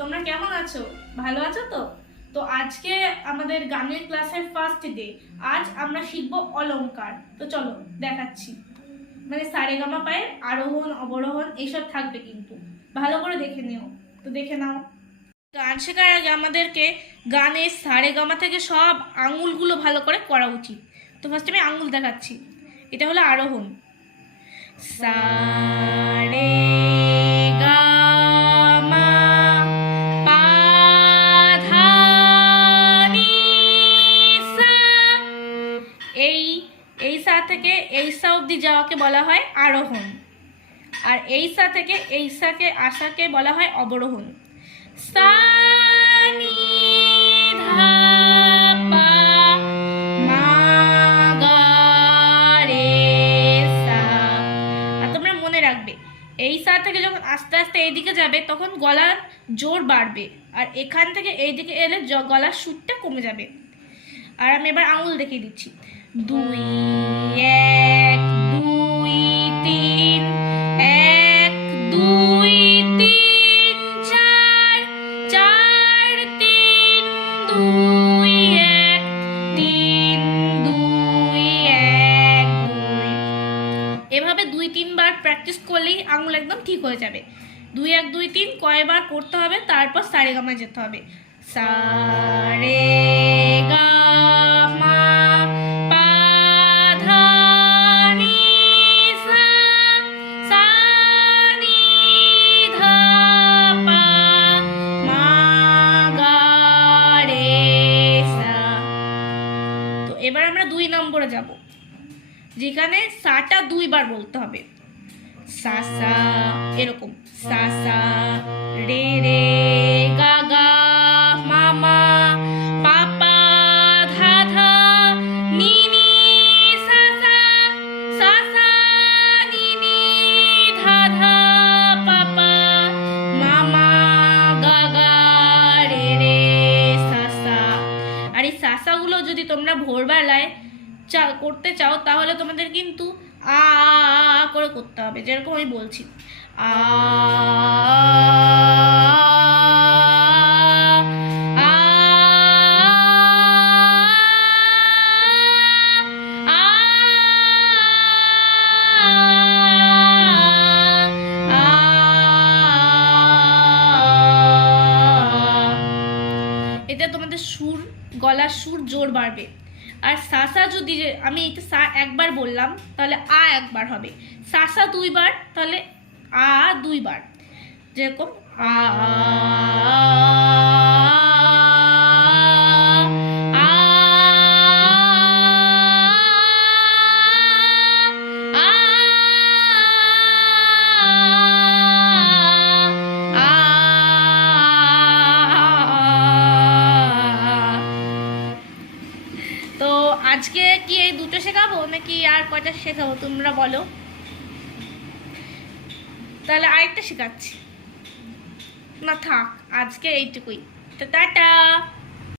তোমরা কেমন আছো? ভালো আছো তো? তো আজকে আমাদের গানের ক্লাসের ফার্স্ট ডে। আজ আমরা শিখবো অলংকার। তো চলো দেখাচ্ছি। মানে সারেগামা পায়ের আরোহণ অবরোহণ এইসব থাকবে, কিন্তু ভালো করে দেখে নিও। তো দেখে নাও। গান শেখার আগে আমাদেরকে গানের সারেগামা থেকে সব আঙুলগুলো ভালো করে করা উচিত। তো ফার্স্ট আমি আঙুল দেখাচ্ছি। এটা হলো আরোহণ। সা রে গা মা পা ধা নি সা। এই সা থেকে এই সা অবধি যাওয়াকে বলা হয় আরোহণ, আর এই সা থেকে এই সাকে আসাকে বলা হয় অবরোহণ। সা নি ধা পা মা গা রে সা। আর তোমরা মনে রাখবে, এই সা থেকে যখন আস্তে আস্তে এইদিকে যাবে তখন গলার জোর বাড়বে, আর এখান থেকে এইদিকে এলে গলার সুরটা কমে যাবে। আর আমি এবার আঙুল দেখিয়ে দিচ্ছি। 2 1 2 3 1 2 3 4 4 3 2 1 3 2 1 2। এভাবে 2-3 বার প্র্যাকটিস করলেই আঙুল একদম ঠিক হয়ে যাবে। 2 1 2 3 কয়বার করতে হবে, তারপর সারেগামায় যেতে হবে। সা রে গা মা পা ধা নি সা। সা নি ধা পা মা গা রে সা। তো এবার আমরা 2 নম্বরে যাব, যেখানে সাটা 2 বার বলতে হবে। সা সা, এরকম সা সা রে রে গা গা মা মা পা পা ধা ধা নি নি সা সা। সা সা নি নি ধা ধা পা পা মা মা গা গা রে রে সা সা। আর এই সা সা গুলো যদি তোমরা ভোরবেলায় করতে চাও তাহলে তোমাদের কিন্তু আ করে করতে হবে, যেরকম আমি বলছি। আ এতে তোমাদের সুর, গলার সুর জোর বাড়বে। আর সাসা যদি আমি এটা সা একবার বললাম তাহলে আ একবার হবে, সাসা 2 বার তাহলে আ 2 বার, যেরকম আ তো আজকে কি এই দুটো শেখাবো নাকি আর কয়টা শেখাবো তোমরা বলো? তাহলে আরেকটা শেখাচ্ছি। না থাক, আজকে এইটুকুই। তো টাটা।